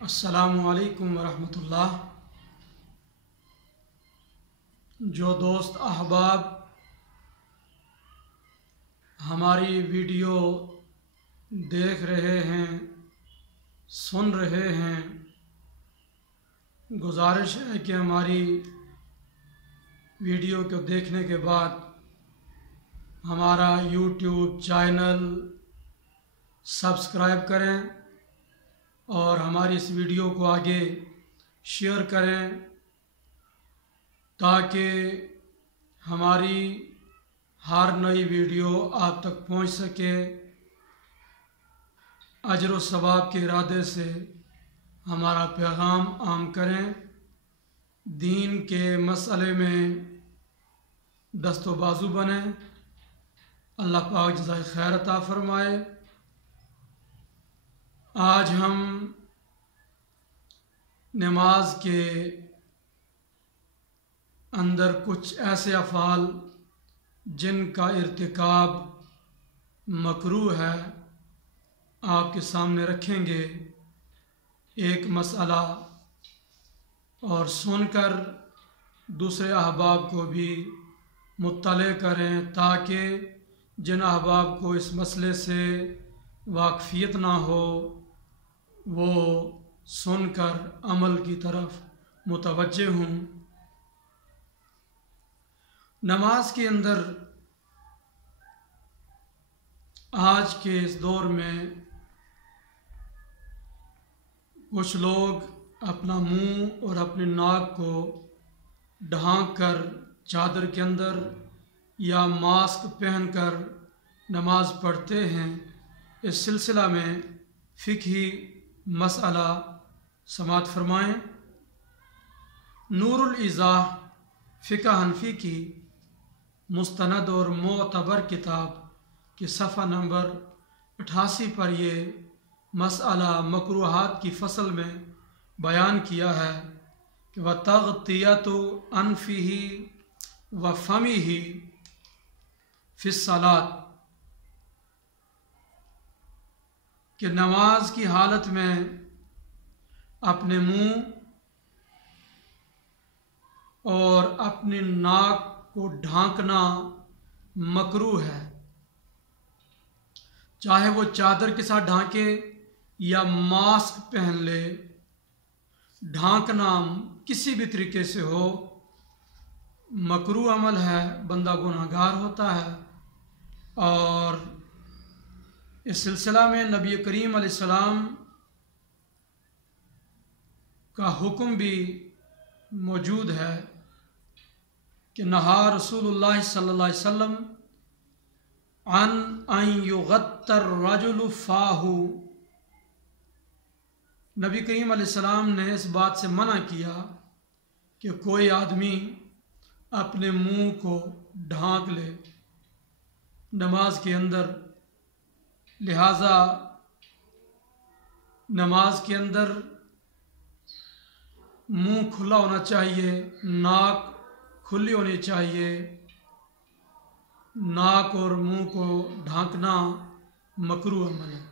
السلام علیکم ورحمۃ اللہ۔ جو دوست احباب ہماری ویڈیو دیکھ رہے ہیں، سن رہے ہیں، گزارش ہے کہ ہماری ویڈیو کو دیکھنے کے بعد ہمارا یوٹیوب چینل سبسکرائب کریں اور ہماری اس ویڈیو کو آگے شیئر کریں تاکہ ہماری ہر نئی ویڈیو آپ تک پہنچ سکے۔ اجر و ثواب کے ارادے سے ہمارا پیغام عام کریں، دین کے مسئلے میں دست و بازو بنیں۔ اللہ پاک جزائے خیر عطا فرمائے۔ آج ہم نماز کے اندر کچھ ایسے افعال جن کا ارتکاب مکروہ ہے آپ کے سامنے رکھیں گے، ایک مسئلہ، اور سن کر دوسرے احباب کو بھی مطلع کریں تاکہ جن احباب کو اس مسئلے سے واقفیت نہ ہو وہ سن کر عمل کی طرف متوجہ ہوں۔ نماز کے اندر آج کے اس دور میں کچھ لوگ اپنا منہ اور اپنے ناک کو ڈھانک کر چادر کے اندر یا ماسک پہن کر نماز پڑھتے ہیں۔ اس سلسلہ میں فقہی مسئلہ سماعت فرمائیں۔ نور الایضاح فقہ حنفی کی مستند اور معتبر کتاب کے صفحہ نمبر 88 پر یہ مسئلہ مکروہات کی فصل میں بیان کیا ہے کہ وَتَغْطِيَةُ أَنْفِهِ وَفَمِهِ فِي الصَّلَاةِ، کہ نماز کی حالت میں اپنے منہ اور اپنی ناک کو ڈھانکنا مکروہ ہے، چاہے وہ چادر کے ساتھ ڈھانکے یا ماسک پہن لے۔ ڈھانکنا کسی بھی طریقے سے ہو مکروہ عمل ہے، بندہ گناہگار ہوتا ہے۔ اور اس سلسلہ میں نبی کریم علیہ السلام کا حکم بھی موجود ہے کہ نہا رسول اللہ صلی اللہ علیہ وسلم عن ان یغط الرجل فاہ، نبی کریم علیہ السلام نے اس بات سے منع کیا کہ کوئی آدمی اپنے منہ کو ڈھانک لے نماز کے اندر۔ لہٰذا نماز کے اندر منہ کھلا ہونا چاہیے، ناک کھلی ہونی چاہیے۔ ناک اور منہ کو ڈھانکنا مکروہ عمل ہے۔